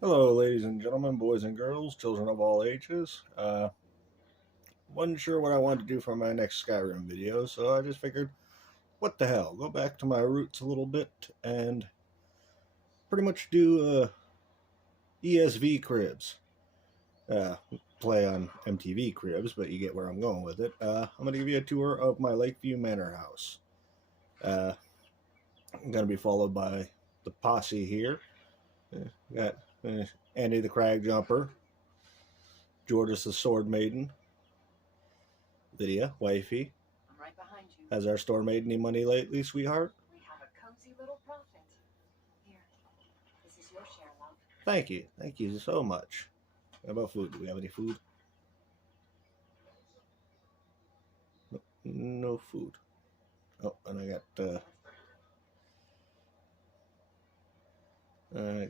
Hello, ladies and gentlemen, boys and girls, children of all ages. Wasn't sure what I wanted to do for my next Skyrim video, so I just figured, what the hell, go back to my roots a little bit and pretty much do ESV cribs. Play on MTV cribs, but you get where I'm going with it. I'm going to give you a tour of my Lakeview manor house. I'm going to be followed by the posse here. Got Andy the Crag Jumper, Georges the Sword Maiden, Lydia, wifey. I'm right behind you. Has our store made any money lately, sweetheart? We have a cozy little profit. Here, this is your share, love. Thank you. Thank you so much. How about food? Do we have any food? No food. Oh, and I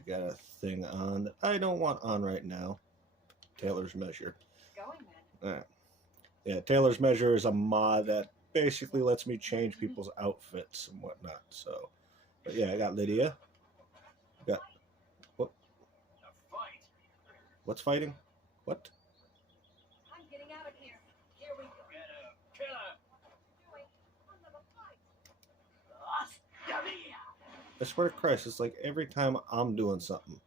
got a thing on that I don't want on right now. Taylor's Measure. Going then. Yeah, Taylor's Measure is a mod that basically lets me change people's outfits and whatnot. So, but yeah, I got Lydia. Got what? What's fighting? What? I'm getting out of here. Here we go. Get him! Kill him! Doing another fight. I swear to Christ, it's like every time I'm doing something.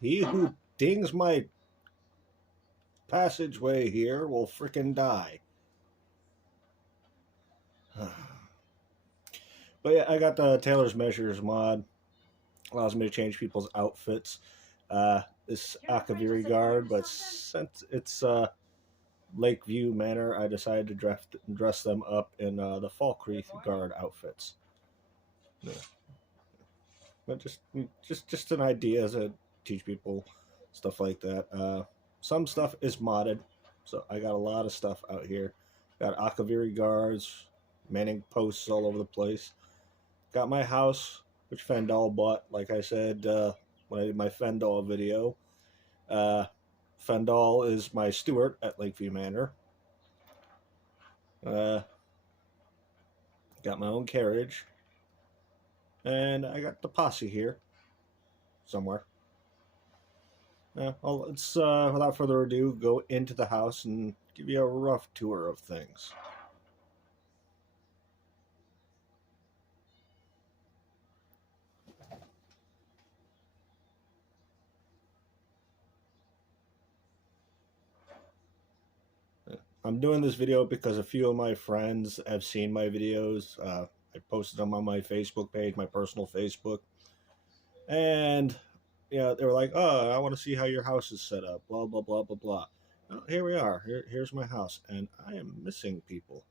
He who dings my passageway here will frickin' die. But yeah, I got the Taylor's Measures mod. Allows me to change people's outfits. This Akaviri guard, but since it's Lakeview Manor, I decided to dress them up in the Falkreath guard outfits. Yeah. But just an idea to teach people stuff like that. Some stuff is modded, so I got a lot of stuff out here. Got Akaviri guards, manning posts all over the place. Got my house, which Fendal bought, like I said when I did my Fendal video. Fendal is my steward at Lakeview Manor. Got my own carriage. And I got the posse here somewhere. Let's, without further ado, go into the house and give you a rough tour of things. I'm doing this video because a few of my friends have seen my videos. I posted them on my Facebook page, my personal Facebook. And, yeah, they were like, oh, I want to see how your house is set up, blah, blah, blah, blah, blah. Well, here we are. Here's my house. And I am missing people.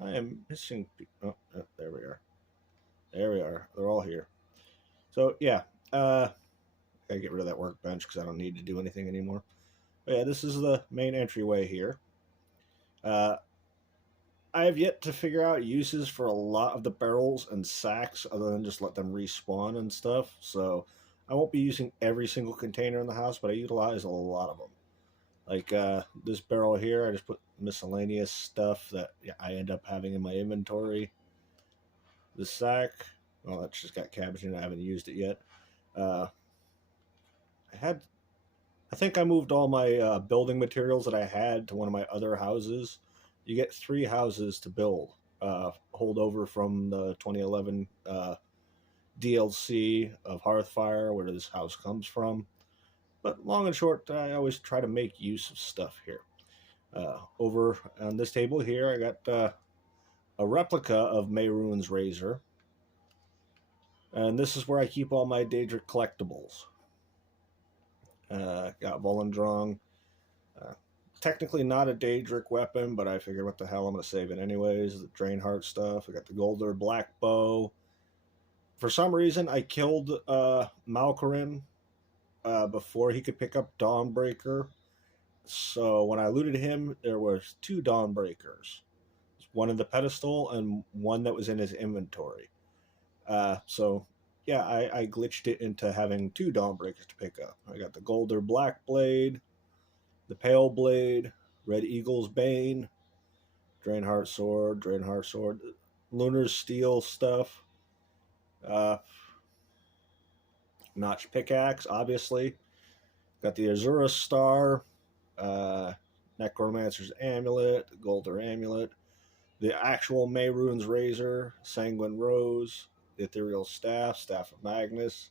I am missing people. Oh, there we are. There we are. They're all here. So, yeah. I gotta get rid of that workbench because I don't need to do anything anymore. But yeah, this is the main entryway here. I have yet to figure out uses for a lot of the barrels and sacks other than just let them respawn and stuff. So I won't be using every single container in the house, but I utilize a lot of them. Like this barrel here, I just put miscellaneous stuff that I end up having in my inventory. The sack, well, that's just got cabbage in it. I haven't used it yet. I think I moved all my building materials that I had to one of my other houses. You get 3 houses to build, hold over from the 2011 DLC of Hearthfire, where this house comes from. But long and short, I always try to make use of stuff here. Over on this table here, I got a replica of Mehrunes' razor. And this is where I keep all my Daedric collectibles. Got Volendrong. Technically not a Daedric weapon, but I figured what the hell, I'm going to save it anyways. The Drainheart stuff. I got the Golder Black Bow. For some reason, I killed Malkorin before he could pick up Dawnbreaker. So when I looted him, there was 2 Dawnbreakers. One in the pedestal and one that was in his inventory. So yeah, I glitched it into having 2 Dawnbreakers to pick up. I got the Golder Black Blade, the Pale Blade, Red Eagle's Bane, Draenheart sword, lunar steel stuff, uh, notch pickaxe, obviously. Got the Azura star, uh, Necromancer's amulet, Golder amulet, the actual Mehrunes razor, Sanguine rose, the ethereal staff, staff of Magnus.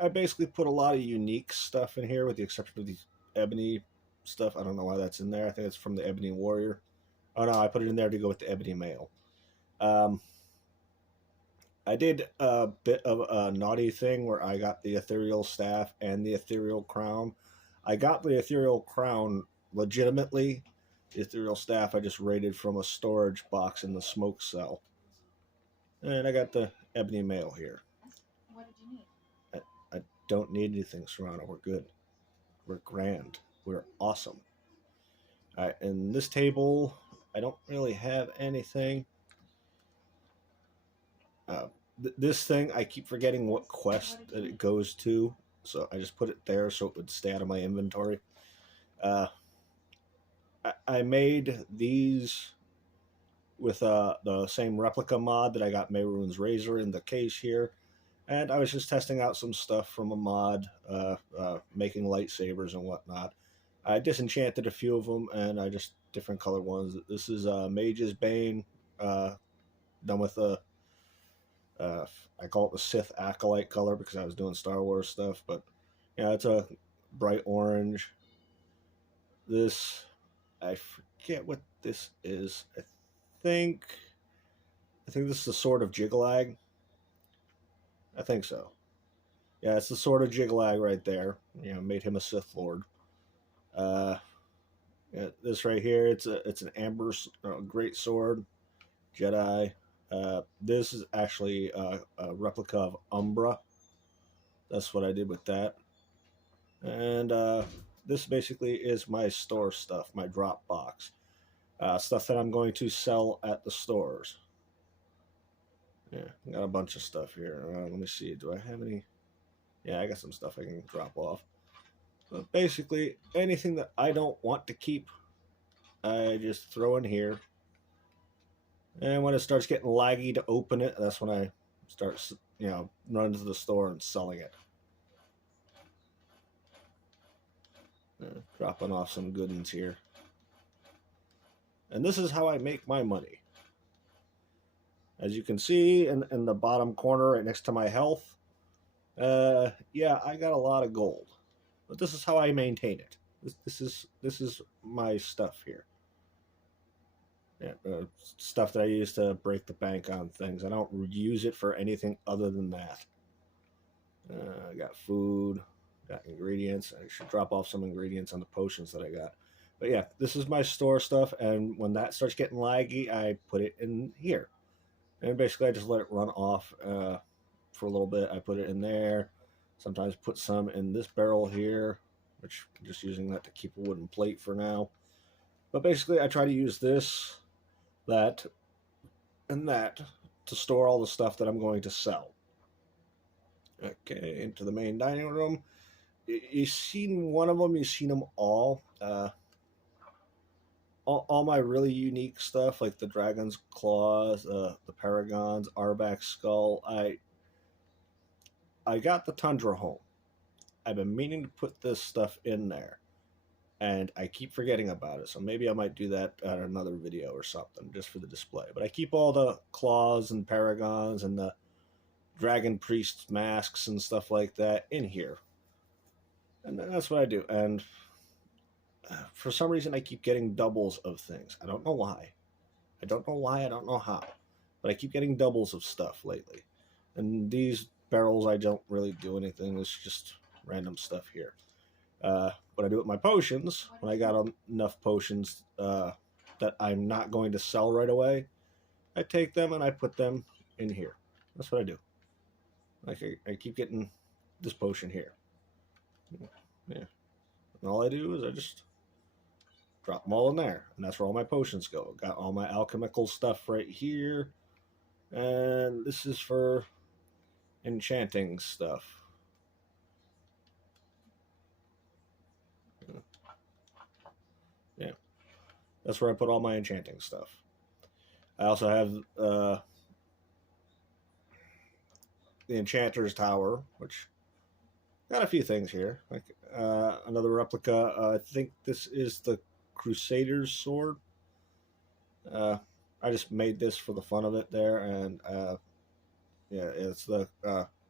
I basically put a lot of unique stuff in here, with the exception of the ebony stuff. I don't know why that's in there. I think it's from the Ebony Warrior. Oh no, I put it in there to go with the Ebony Mail. I did a bit of a naughty thing where I got the ethereal staff and the ethereal crown. I got the ethereal crown legitimately. The ethereal staff I just raided from a storage box in the smoke cell. And I got the ebony mail here. What did you need? I don't need anything, Serrano. We're good. We're grand. We're awesome. All right, in this table, I don't really have anything. This thing, I keep forgetting what quest that it goes to, so I just put it there so it would stay out of my inventory. I made these with the same replica mod that I got Mehrunes razor in the case here, and I was just testing out some stuff from a mod, making lightsabers and whatnot. I disenchanted a few of them, and I just different colored ones. This is Mage's Bane, done with a I call it the Sith Acolyte color because I was doing Star Wars stuff, but yeah, it's a bright orange. This, I forget what this is. I think this is the Sword of Jiglag. I think so. Yeah, it's the Sword of Jiglag right there. You know, made him a Sith Lord. Yeah, this right here, it's an amber great sword, Jedi. This is actually a replica of Umbra. That's what I did with that. And this basically is my store stuff, my drop box. Stuff that I'm going to sell at the stores. Yeah, got a bunch of stuff here. Let me see. Do I have any? Yeah, I got some stuff I can drop off. But basically, anything that I don't want to keep, I just throw in here. And when it starts getting laggy to open it, that's when I start, running to the store and selling it. Dropping off some good ones here. And this is how I make my money. As you can see in the bottom corner right next to my health, yeah, I got a lot of gold. But this is how I maintain it. This is my stuff here. Yeah, stuff that I use to break the bank on things. I don't use it for anything other than that. I got food, got ingredients. I should drop off some ingredients on the potions that I got. But yeah, this is my store stuff, and when that starts getting laggy, I put it in here. And basically I just let it run off for a little bit. I put it in there. Sometimes put some in this barrel here, which I'm just using that to keep a wooden plate for now. But basically I try to use this, that, and that to store all the stuff that I'm going to sell. Okay, into the main dining room. You've seen one of them, you've seen them all. All my really unique stuff, like the Dragon's Claws, the Paragons, Arbak's Skull. I got the Tundra home. I've been meaning to put this stuff in there, and I keep forgetting about it. So maybe I might do that at another video or something, just for the display. But I keep all the claws and paragons and the dragon priest masks and stuff like that in here, and that's what I do. And for some reason, I keep getting doubles of things. I don't know why. I don't know how. But I keep getting doubles of stuff lately. And these barrels, I don't really do anything. It's just random stuff here. What I do with my potions, when I got enough potions that I'm not going to sell right away, I take them and I put them in here. That's what I do. Like I keep getting this potion here. Yeah. And all I do is I just drop them all in there, and that's where all my potions go. Got all my alchemical stuff right here, and this is for enchanting stuff. Yeah. That's where I put all my enchanting stuff. I also have the Enchanter's Tower, which got a few things here. Like another replica. I think this is the Crusader's sword. I just made this for the fun of it there, and yeah, it's the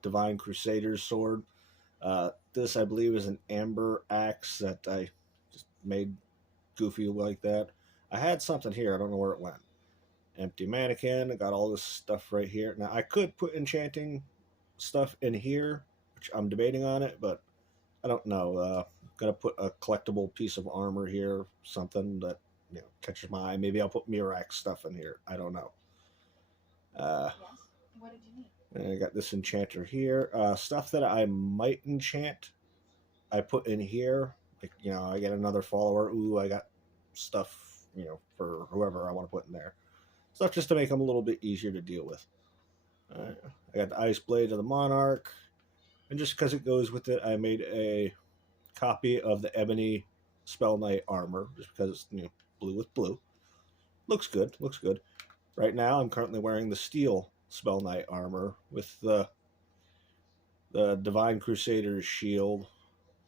Divine Crusader's sword. This, I believe, is an amber axe that I just made goofy like that. I had something here. I don't know where it went. Empty mannequin. I got all this stuff right here. Now, I could put enchanting stuff in here, which I'm debating on it, but I don't know. I'm going to put a collectible piece of armor here, something that catches my eye. Maybe I'll put Mirax stuff in here. I don't know. Yes. What did you need? And I got this enchanter here. Stuff that I might enchant, I put in here. Like, I get another follower. Ooh, I got stuff, for whoever I want to put in there. Stuff just to make them a little bit easier to deal with. I got the Ice Blade of the Monarch. And just because it goes with it, I made a copy of the Ebony Spell Knight armor, just because it's blue with blue. Looks good, looks good. Right now, I'm currently wearing the Steel Spell Knight armor with the Divine Crusader's shield,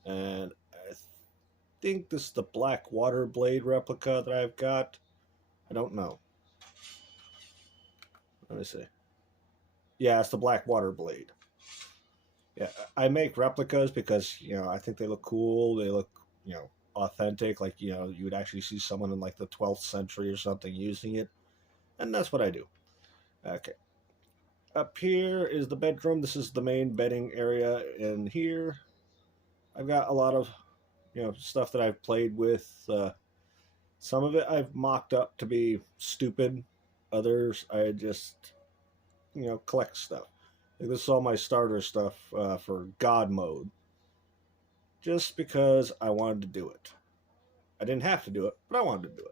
and I think this is the Black Water Blade replica that I've got. I don't know. Let me see. Yeah, it's the Black Water Blade. Yeah, I make replicas because I think they look cool. They look authentic. Like you would actually see someone in like the 12th century or something using it, and that's what I do. Okay. Up here is the bedroom. This is the main bedding area. In here, I've got a lot of stuff that I've played with. Some of it I've mocked up to be stupid. Others I just collect stuff. Like this is all my starter stuff for God mode. Just because I wanted to do it. I didn't have to do it, but I wanted to do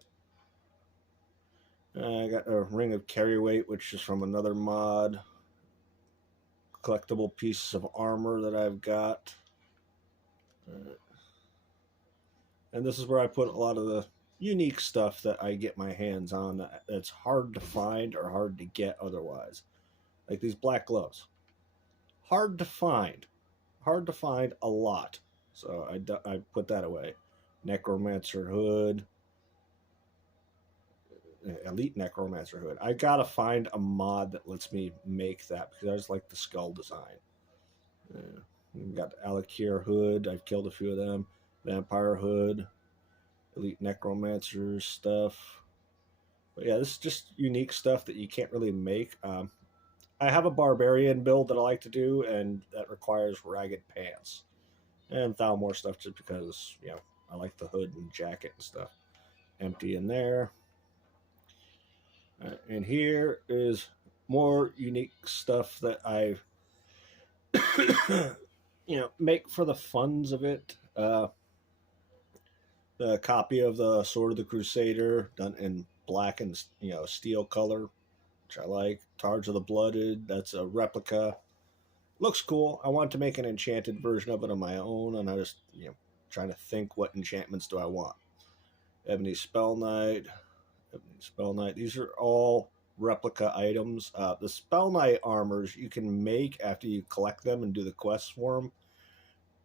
it. I got a ring of carry weight, which is from another mod. Collectible pieces of armor that I've got. And this is where I put a lot of the unique stuff that I get my hands on that's hard to find or hard to get otherwise. Like these black gloves. Hard to find. Hard to find a lot. So I put that away. Necromancer hood. Elite Necromancer hood. I gotta find a mod that lets me make that because I just like the skull design. We've got the Alakir hood. I've killed a few of them. Vampire hood. Elite Necromancer stuff. But yeah, this is just unique stuff that you can't really make. I have a Barbarian build that I like to do, and that requires ragged pants. And Thalmor stuff just because, I like the hood and jacket and stuff. Empty in there. And here is more unique stuff that I make for the funds of it. The copy of the Sword of the Crusader done in black and steel color, which I like. Targe of the Blooded, that's a replica. Looks cool. I want to make an enchanted version of it on my own, and I just trying to think what enchantments do I want. Ebony Spell Knight. These are all replica items. The Spell Knight armors you can make after you collect them and do the quests for them.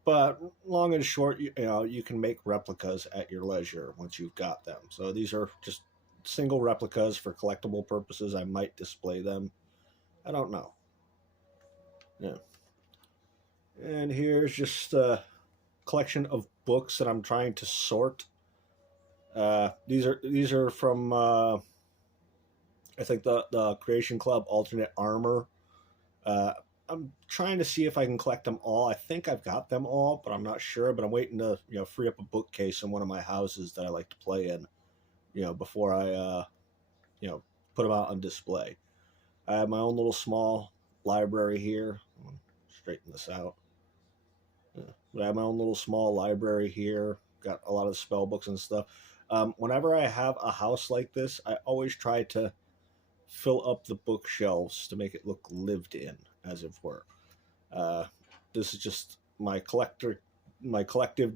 But long and short, you can make replicas at your leisure once you've got them. So these are just single replicas for collectible purposes. I might display them. I don't know. Yeah. And here's just a collection of books that I'm trying to sort. These are from I think the Creation Club alternate armor. I'm trying to see if I can collect them all. I think I've got them all, but I'm not sure. But I'm waiting to free up a bookcase in one of my houses that I like to play in, before I put them out on display. I have my own little small library here. I'm gonna straighten this out. I have my own little small library here. Got a lot of spell books and stuff. Whenever I have a house like this, I always try to fill up the bookshelves to make it look lived in, as it were. This is just my collective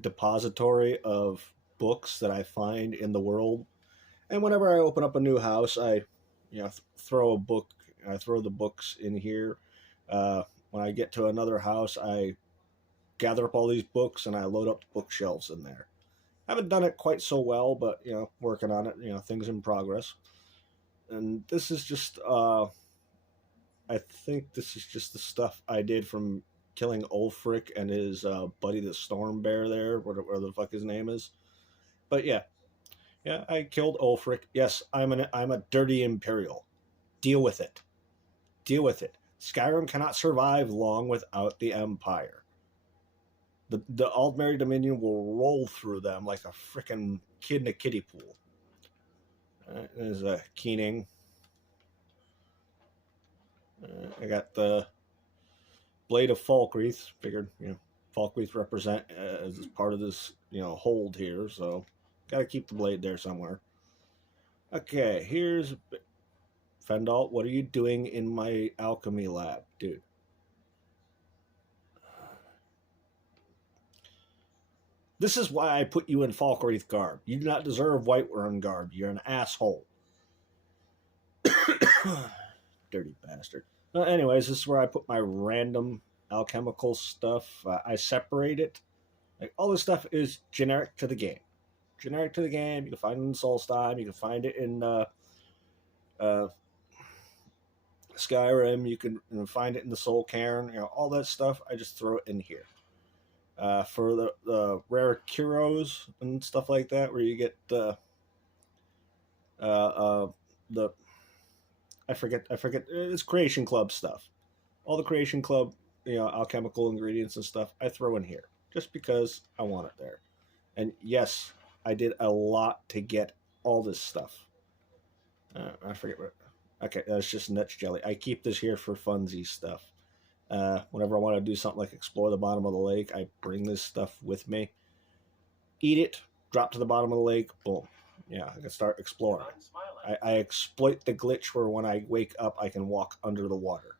depository of books that I find in the world, And whenever I open up a new house, I, throw a book. I throw the books in here. When I get to another house, I gather up all these books and I load up the bookshelves in there. I haven't done it quite so well, but working on it. Things in progress. And this is just, I think this is just the stuff I did from killing Ulfric and his buddy, the Storm Bear. There, whatever the fuck his name is. But yeah, yeah, I killed Ulfric. Yes, I'm a dirty Imperial. Deal with it. Deal with it. Skyrim cannot survive long without the Empire. The Aldmeri Dominion will roll through them like a freaking kid in a kiddie pool. There's a Keening. I got the Blade of Falkreath. Figured, Falkreath represent as part of this, hold here. So, got to keep the blade there somewhere. Okay, here's Fendal. What are you doing in my alchemy lab, dude? This is why I put you in Falkreath garb. You do not deserve Whiterun garb. You're an asshole. Dirty bastard. Anyways, this is where I put my random alchemical stuff. I separate it. Like, all this stuff is generic to the game. Generic to the game. You can find it in Solstheim. You can find it in Skyrim. You can find it in the Soul Cairn. All that stuff. I just throw it in here. For the rare Kuros and stuff like that, where you get the I forget it's Creation Club stuff. All the Creation Club, alchemical ingredients and stuff, I throw in here just because I want it there. And yes, I did a lot to get all this stuff. I forget what. Okay, that's just nuts jelly. I keep this here for funsy stuff. Whenever I want to do something like explore the bottom of the lake, I bring this stuff with me. Eat it, drop to the bottom of the lake, boom. Yeah, I can start exploring. I exploit the glitch where when I wake up, I can walk under the water.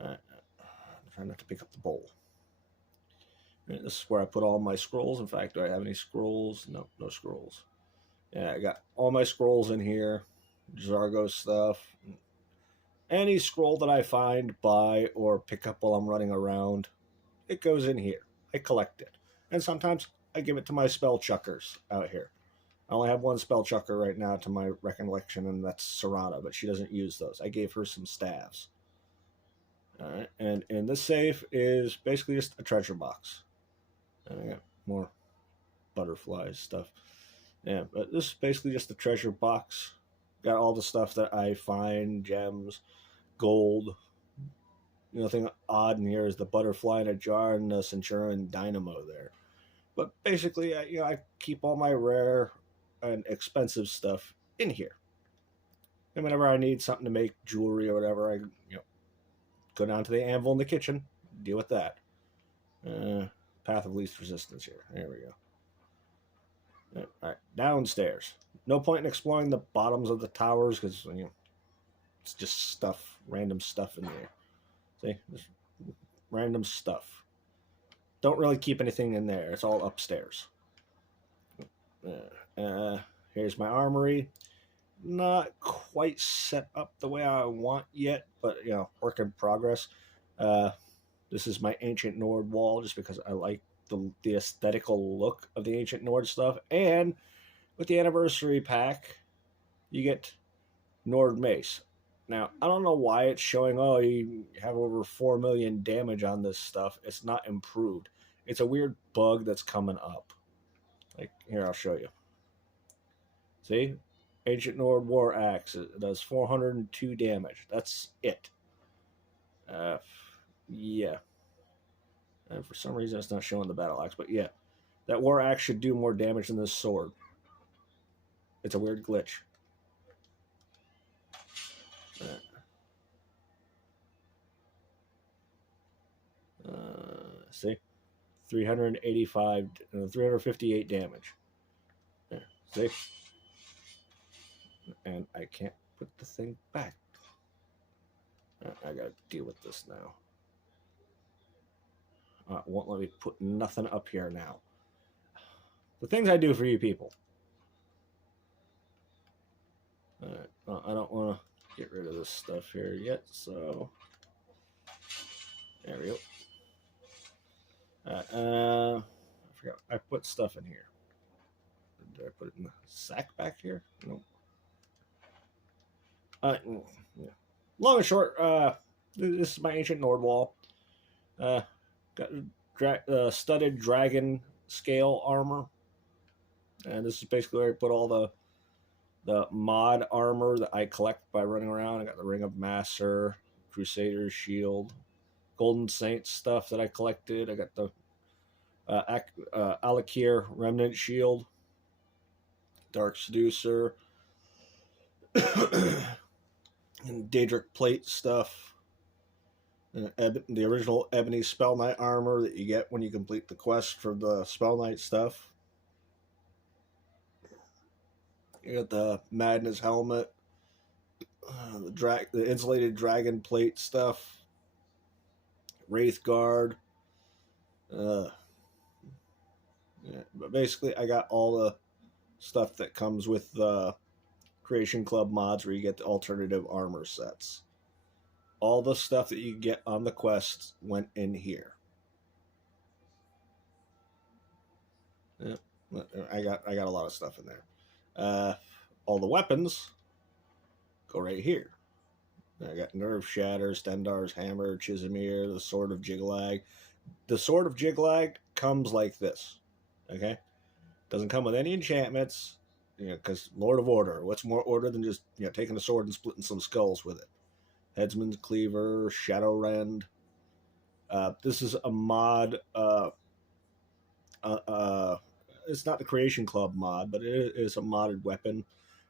I'm trying not to pick up the bowl. This is where I put all my scrolls. In fact, do I have any scrolls? No, no scrolls. Yeah, I got all my scrolls in here. Zargo stuff. Any scroll that I find, buy, or pick up while I'm running around, it goes in here. I collect it. And sometimes I give it to my spell chuckers out here. I only have one spell chucker right now to my recollection, and that's Serana, but she doesn't use those. I gave her some staves. Alright, and in this safe is basically just a treasure box. And I got more butterflies stuff. Yeah, but this is basically just a treasure box. Got all the stuff that I find, gems, gold. The only thing odd in here is the butterfly in a jar and the Centurion Dynamo there. But basically, I keep all my rare and expensive stuff in here. And whenever I need something to make jewelry or whatever, I go down to the anvil in the kitchen, deal with that. Path of least resistance here. There we go. All right, downstairs. No point in exploring the bottoms of the towers because it's just stuff, random stuff in there. See, there's random stuff. Don't really keep anything in there. It's all upstairs. Here's my armory. Not quite set up the way I want yet, but work in progress. This is my Ancient Nord wall, just because I like the aesthetical look of the Ancient Nord stuff. And with the anniversary pack, you get Nord Mace. Now, I don't know why it's showing, you have over 4 million damage on this stuff. It's not improved. It's a weird bug that's coming up. Like, here, I'll show you. See? Ancient Nord War Axe. It does 402 damage. That's it. Yeah. And for some reason, it's not showing the battle axe. But yeah, that War Axe should do more damage than this sword. It's a weird glitch. See? 358 damage. There, see? And I can't put the thing back. I gotta deal with this now. It won't let me put nothing up here now. The things I do for you people. I don't want to get rid of this stuff here yet, so there we go. I forgot. I put stuff in here. Did I put it in the sack back here? Nope. Yeah. Long and short, this is my ancient Nordwall. Got studded dragon scale armor, and this is basically where I put all the mod armor that I collect by running around. I got the Ring of Master, Crusader's Shield, Golden Saint stuff that I collected. I got the Alakir Remnant Shield, Dark Seducer, and Daedric Plate stuff. The original Ebony Spell Knight armor that you get when you complete the quest for the Spell Knight stuff. You got the Madness helmet, the insulated dragon plate stuff, Wraith Guard. Yeah, but basically, I got all the stuff that comes with the Creation Club mods, where you get the alternative armor sets. All the stuff that you get on the quest went in here. Yeah, I got a lot of stuff in there. All the weapons go right here. I got Nerve Shatter, Stendar's Hammer, Chisimir, the Sword of Jiglag. The Sword of Jiglag comes like this. Okay? Doesn't come with any enchantments. Because Lord of Order. What's more order than just taking a sword and splitting some skulls with it? Headsman's Cleaver, Shadow Rend. This is a mod. It's not the Creation Club mod, but it is a modded weapon.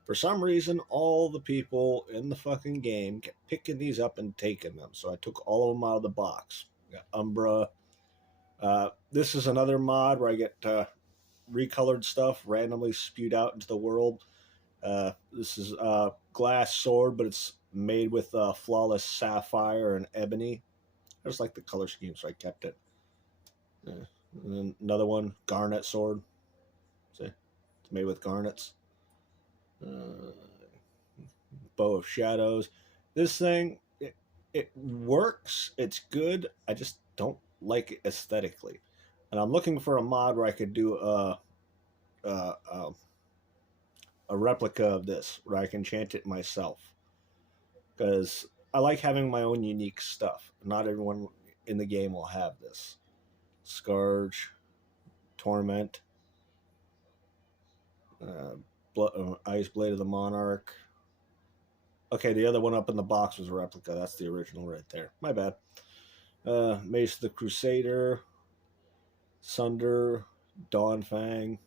For some reason, all the people in the fucking game kept picking these up and taking them. So I took all of them out of the box. Got Umbra. This is another mod where I get recolored stuff randomly spewed out into the world. This is a glass sword, but it's made with flawless sapphire and ebony. I just like the color scheme, so I kept it. And then another one, garnet sword. See, it's made with garnets. Bow of Shadows. This thing, it works. It's good. I just don't like it aesthetically. And I'm looking for a mod where I could do a replica of this, where I can enchant it myself. Because I like having my own unique stuff. Not everyone in the game will have this. Scourge, Torment, Ice Blade of the Monarch. Okay, the other one up in the box was a replica. That's the original right there. My bad. Mace of the Crusader, Sunder, Dawnfang,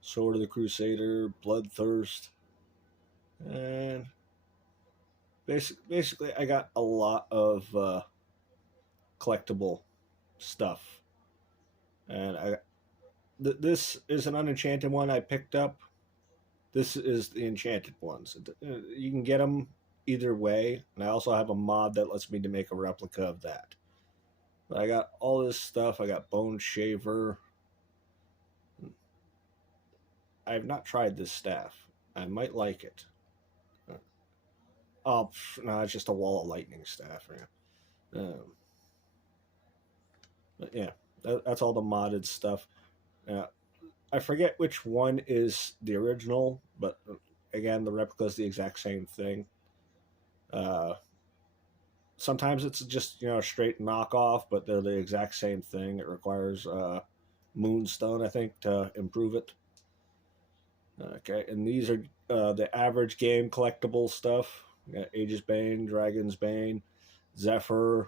Sword of the Crusader, Bloodthirst, and basically I got a lot of collectible stuff. And this is an unenchanted one I picked up. This is the enchanted ones. You can get them either way, and I also have a mod that lets me to make a replica of that. But I got all this stuff. I got Bone Shaver. I have not tried this staff. I might like it. Oh, no, it's just a Wall of Lightning staff. But yeah, that's all the modded stuff. I forget which one is the original, but again, the replica is the exact same thing. Sometimes it's just a straight knockoff, but they're the exact same thing. It requires Moonstone, I think, to improve it. Okay, and these are the average game collectible stuff. We got Aegis Bane, Dragon's Bane, Zephyr,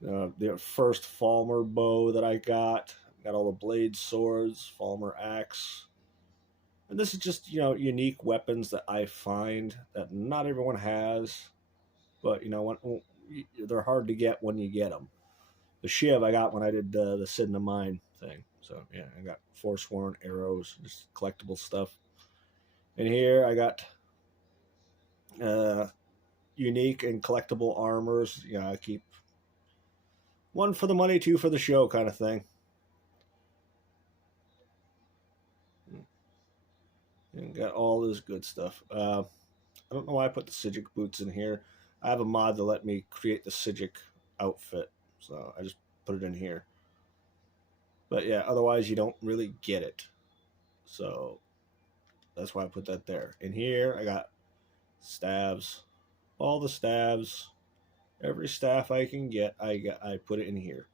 the first Falmer bow that I got. Got all the blade swords, Falmer axe. And this is just, unique weapons that I find that not everyone has. But, they're hard to get when you get them. The Shiv I got when I did the Sid in the Mine thing. So, yeah, I got Forsworn arrows, just collectible stuff. And here I got unique and collectible armors. I keep one for the money, two for the show kind of thing. And got all this good stuff. I don't know why I put the Sijic boots in here. I have a mod to let me create the Sijic outfit, so I just put it in here. But yeah, otherwise you don't really get it. So that's why I put that there. In here, I got staves, all the staves, every staff I can get. I put it in here.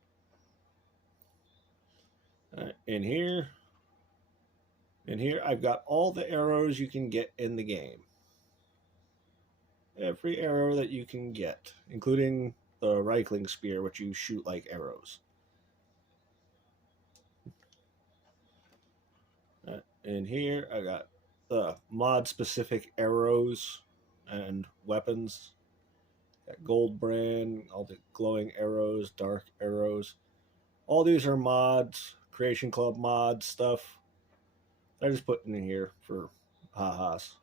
In here, I've got all the arrows you can get in the game. Every arrow that you can get, including the Reichling spear, which you shoot like arrows. In here, I got mod specific arrows and weapons. Got gold brand, all the glowing arrows, dark arrows. All these are mods, Creation Club mod stuff. I just put in here for ha-has,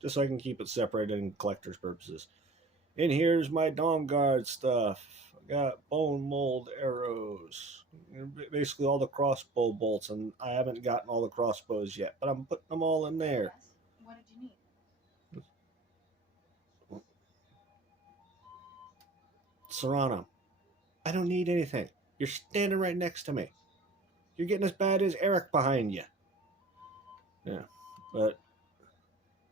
just so I can keep it separated in collector's purposes. And here's my Dawnguard stuff. I got bone mold arrows, basically all the crossbow bolts, and I haven't gotten all the crossbows yet, but I'm putting them all in there. Yes. What did you need? Serrano, I don't need anything. You're standing right next to me. You're getting as bad as Eric behind you. Yeah, but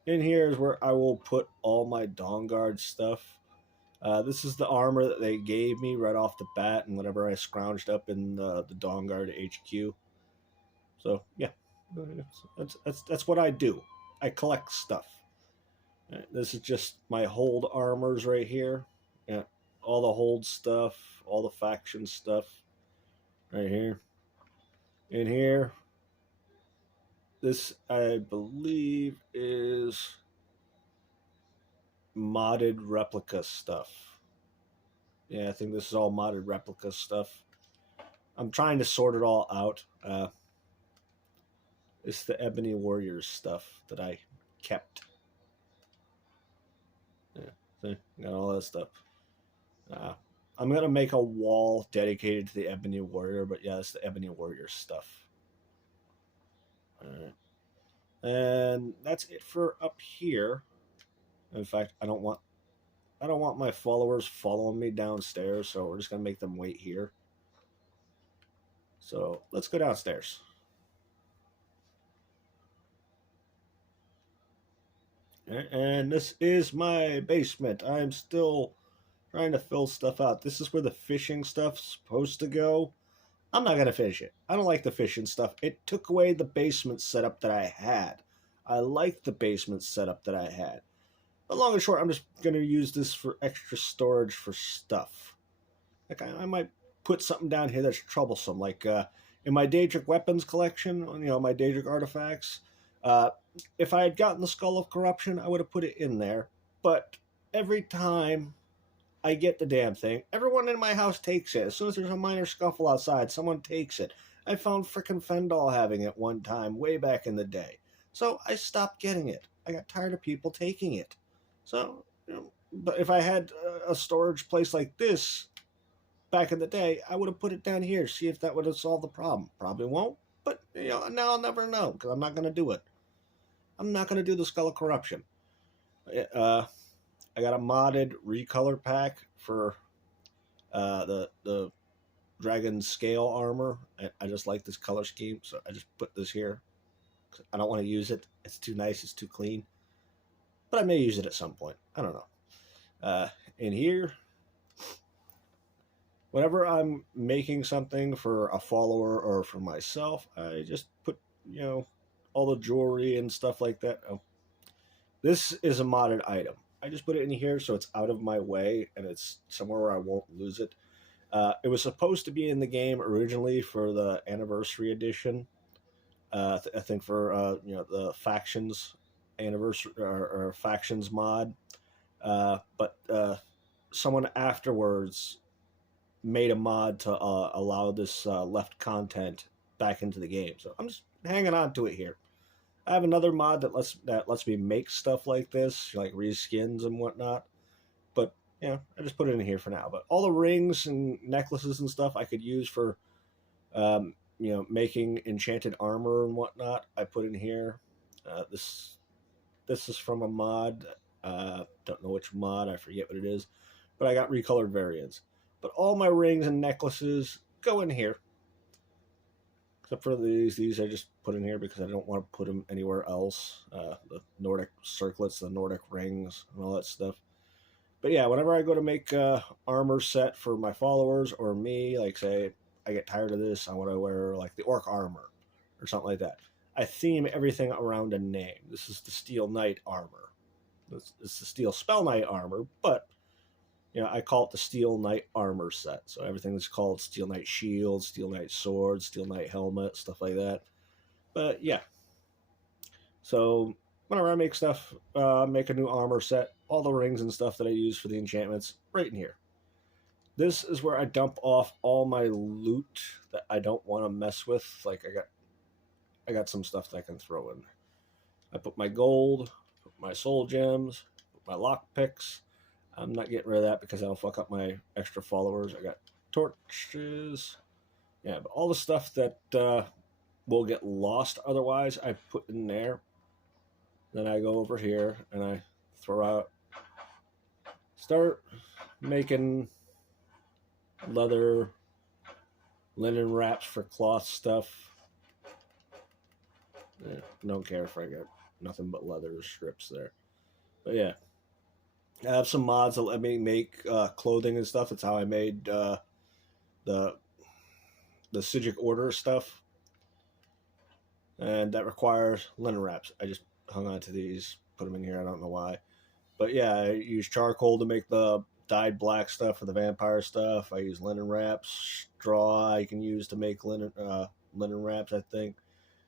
in here is where I will put all my Dawnguard stuff. This is the armor that they gave me right off the bat, and whatever I scrounged up in the Dawnguard HQ. So yeah, that's what I do. I collect stuff. This is just my hold armors right here. Yeah, all the hold stuff, all the faction stuff, right here. In here, this I believe is modded replica stuff. Yeah, I think this is all modded replica stuff. I'm trying to sort it all out. It's the Ebony Warriors stuff that I kept. Yeah, see, got all that stuff. I'm gonna make a wall dedicated to the Ebony Warrior, but yeah, it's the Ebony Warrior stuff. All right, and that's it for up here. In fact, I don't want my followers following me downstairs, so we're just gonna make them wait here. So let's go downstairs. And this is my basement. I'm still trying to fill stuff out. This is where the fishing stuff's supposed to go. I'm not going to fish it. I don't like the fishing stuff. It took away the basement setup that I had. I like the basement setup that I had. But long and short, I'm just going to use this for extra storage for stuff. Like I might put something down here that's troublesome. Like in my Daedric weapons collection, my Daedric artifacts, if I had gotten the Skull of Corruption, I would have put it in there. But every time I get the damn thing, everyone in my house takes it. As soon as there's a minor scuffle outside, someone takes it. I found frickin' Fendal having it one time, way back in the day. So I stopped getting it. I got tired of people taking it. So, but if I had a storage place like this back in the day, I would have put it down here, see if that would have solved the problem. Probably won't, but now I'll never know, because I'm not going to do it. I'm not going to do the Skull of Corruption. I got a modded recolor pack for the dragon scale armor. I just like this color scheme, so I just put this here. I don't want to use it. It's too nice. It's too clean. But I may use it at some point. I don't know. In here, whenever I'm making something for a follower or for myself, I just put, all the jewelry and stuff like that. Oh, this is a modded item. I just put it in here so it's out of my way and it's somewhere where I won't lose it. It was supposed to be in the game originally for the anniversary edition. I think for the factions anniversary or factions mod, but someone afterwards made a mod to allow this left content back into the game. So I'm just hanging on to it here. I have another mod that lets me make stuff like this, like reskins and whatnot. But I just put it in here for now. But all the rings and necklaces and stuff I could use for making enchanted armor and whatnot, I put in here. This is from a mod. Don't know which mod. I forget what it is, but I got recolored variants. But all my rings and necklaces go in here, except for these. These I just put in here because I don't want to put them anywhere else. The Nordic circlets, the Nordic rings, and all that stuff. But yeah, whenever I go to make a armor set for my followers or me, like say I get tired of this, I want to wear like the orc armor or something like that. I theme everything around a name. This is the Steel Knight armor. It's the Steel Spell Knight armor, but I call it the Steel Knight armor set. So everything is called Steel Knight shield, Steel Knight sword, Steel Knight helmet, stuff like that. But yeah, so whenever I make stuff, make a new armor set, all the rings and stuff that I use for the enchantments, right in here. This is where I dump off all my loot that I don't want to mess with. Like I got some stuff that I can throw in. I put my gold, put my soul gems, put my lock picks. I'm not getting rid of that because that'll fuck up my extra followers. I got torches. Yeah, but all the stuff that will get lost otherwise, I put in there. Then I go over here and I throw out, start making leather, linen wraps for cloth stuff. Yeah, don't care if I get nothing but leather strips there. But yeah, I have some mods that let me make clothing and stuff. That's how I made the Sigic Order stuff. And that requires linen wraps. I just hung on to these, put them in here. I don't know why. But yeah, I use charcoal to make the dyed black stuff for the vampire stuff. I use linen wraps. Straw I can use to make linen wraps, I think.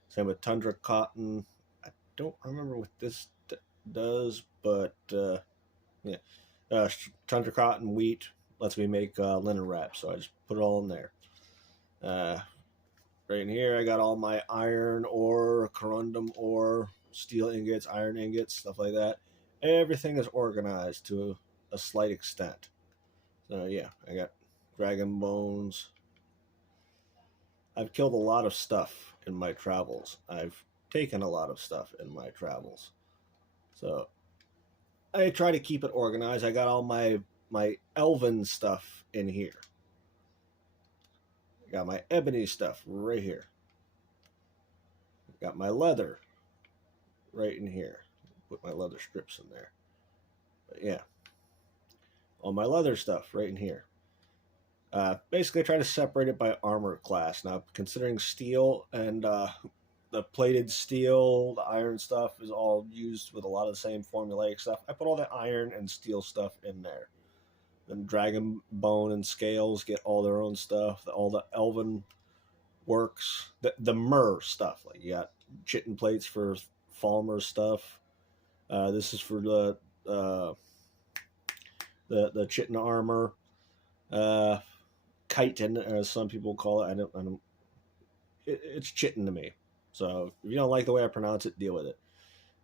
Same with tundra cotton. I don't remember what this does, but yeah. Tundra cotton, wheat lets me make linen wraps, so I just put it all in there. Right in here, I got all my iron ore, corundum ore, steel ingots, iron ingots, stuff like that. Everything is organized to a slight extent. So yeah, I got dragon bones. I've killed a lot of stuff in my travels. I've taken a lot of stuff in my travels. So I try to keep it organized. I got all my elven stuff in here. I got my ebony stuff right here. I got my leather right in here. Put my leather strips in there. But yeah, all my leather stuff right in here. Basically, I try to separate it by armor class. Now, considering steel and the plated steel, the iron stuff is all used with a lot of the same formulaic stuff. I put all the iron and steel stuff in there. Then dragon bone and scales get all their own stuff. All the elven works, the myrrh stuff. Like you got chitin plates for Falmer stuff. This is for the chitin armor. Chitin, as some people call it. I don't. It's chitin to me. So if you don't like the way I pronounce it, deal with it.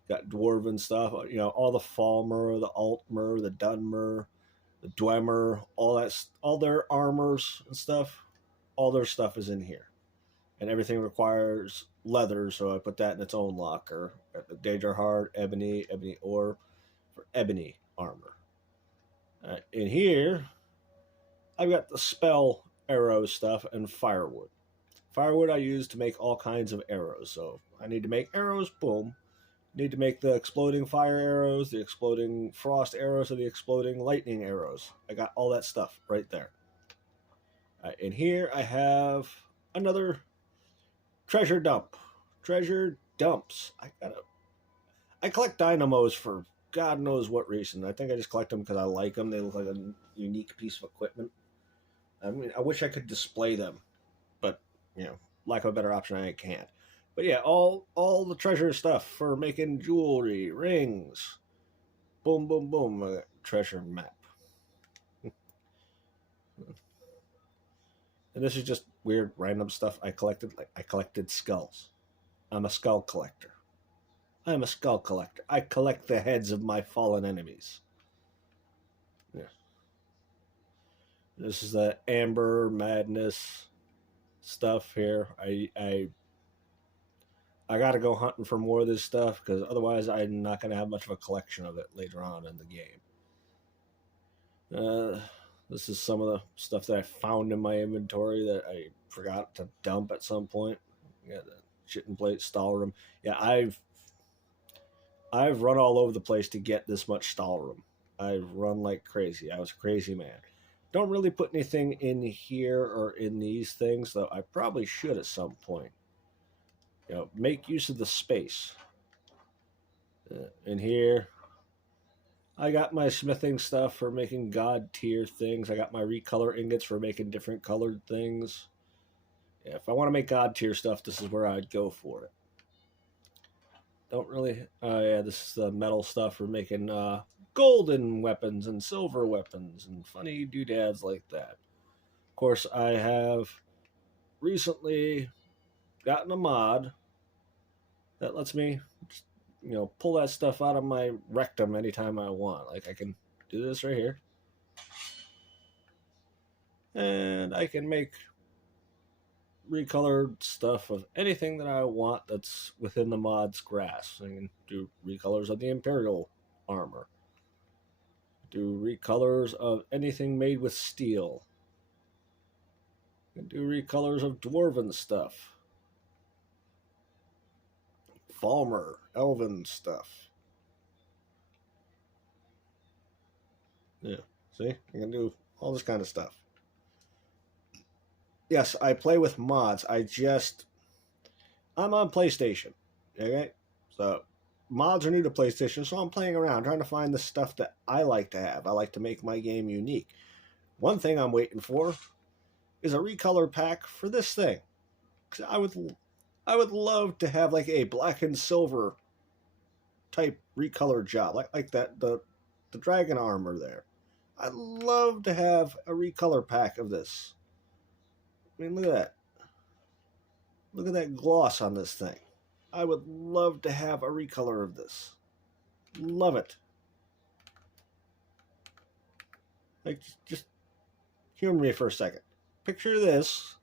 Got dwarven stuff. All the Falmer, the Altmer, the Dunmer, the Dwemer, all their armors and stuff. All their stuff is in here, and everything requires leather, so I put that in its own locker. Got the Daedra Hard, ebony ore for ebony armor. In here, I've got the spell arrow stuff and firewood. Firewood I use to make all kinds of arrows. So I need to make arrows, boom. Need to make the exploding fire arrows, the exploding frost arrows, or the exploding lightning arrows. I got all that stuff right there. In here I have another treasure dump. Treasure dumps. I collect dynamos for God knows what reason. I think I just collect them because I like them. They look like a unique piece of equipment. I mean, I wish I could display them, but lack of a better option, I can't. But yeah, all the treasure stuff for making jewelry, rings, boom, boom, boom, treasure map. And this is just weird, random stuff I collected. Like I collected skulls. I'm a skull collector. I'm a skull collector. I collect the heads of my fallen enemies. Yeah. This is the Amber Madness stuff here. I I got to go hunting for more of this stuff because otherwise I'm not going to have much of a collection of it later on in the game. This is some of the stuff that I found in my inventory that I forgot to dump at some point. Yeah, the chitin plate, Stalrum. Yeah, I've run all over the place to get this much Stalrum. I've run like crazy. I was a crazy man. Don't really put anything in here or in these things, though I probably should at some point. You know, make use of the space. In here, I got my smithing stuff for making god tier things. I got my recolor ingots for making different colored things. Yeah, if I want to make god tier stuff, this is where I'd go for it. Don't really... yeah, this is the metal stuff for making golden weapons and silver weapons and funny doodads like that. Of course, I have recently gotten a mod that lets me just, you know, pull that stuff out of my rectum anytime I want. Like, I can do this right here. And I can make recolored stuff of anything that I want that's within the mod's grasp. I can do recolors of the Imperial armor. Do recolors of anything made with steel. I can do recolors of dwarven stuff. Falmer, elven stuff. Yeah, see? I can do all this kind of stuff. Yes, I play with mods. I'm on PlayStation. Okay? So, mods are new to PlayStation, so I'm playing around, trying to find the stuff that I like to have. I like to make my game unique. One thing I'm waiting for is a recolor pack for this thing. 'Cause I would love to have like a black and silver type recolor job, like that the dragon armor there. I'd love to have a recolor pack of this. I mean, look at that. Look at that gloss on this thing. I would love to have a recolor of this. Love it. Like, just humor me for a second. Picture this,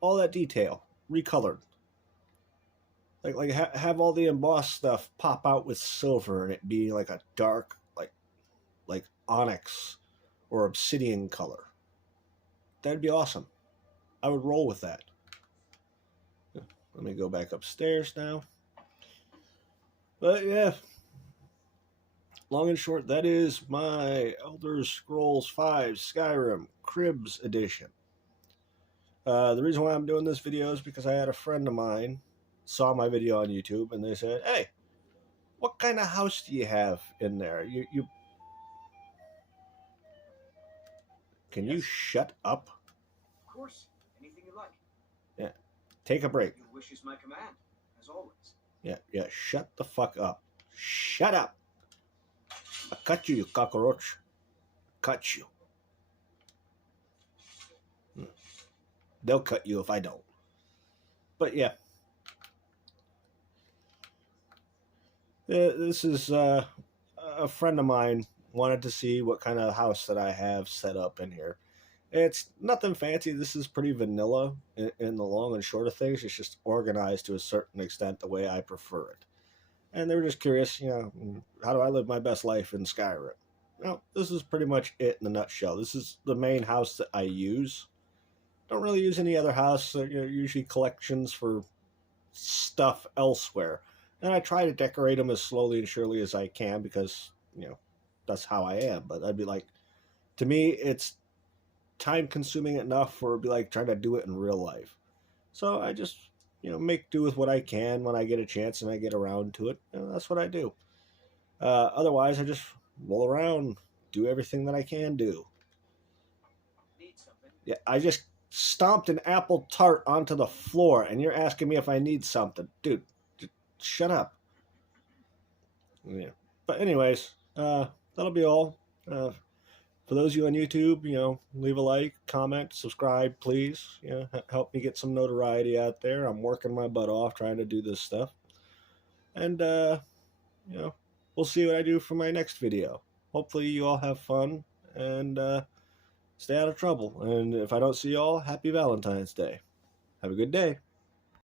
all that detail, recolored. Like have all the embossed stuff pop out with silver and it be like a dark, like onyx or obsidian color. That'd be awesome. I would roll with that. Let me go back upstairs now. But yeah, long and short, that is my Elder Scrolls V Skyrim Cribs edition. The reason why I'm doing this video is because I had a friend of mine saw my video on YouTube and they said, "Hey, what kind of house do you have in there? You can you shut up?" Of course, anything you like. Yeah, take a break. Your wish is my command, as always. Yeah, shut the fuck up. Shut up. I cut you, you cockroach. Cut you. They'll cut you if I don't. But yeah. This is a friend of mine wanted to see what kind of house that I have set up in here. It's nothing fancy. This is pretty vanilla in the long and short of things. It's just organized to a certain extent the way I prefer it. And they were just curious, you know, how do I live my best life in Skyrim? Well, this is pretty much it in a nutshell. This is the main house that I use. Don't really use any other house. Usually collections for stuff elsewhere. And I try to decorate them as slowly and surely as I can because, you know, that's how I am. But I'd be like, to me, it's time consuming enough for it'd be like trying to do it in real life. So I just, you know, make do with what I can when I get a chance and I get around to it. You know, that's what I do. Otherwise, I just roll around, do everything that I can do. Need something? Yeah, I just stomped an apple tart onto the floor and you're asking me if I need something. Dude, just shut up. Yeah. But anyways, that'll be all. For those of you on YouTube, you know, leave a like, comment, subscribe, please. You know, help me get some notoriety out there. I'm working my butt off trying to do this stuff. And, you know, we'll see what I do for my next video. Hopefully you all have fun and stay out of trouble. And if I don't see you all, happy Valentine's Day. Have a good day.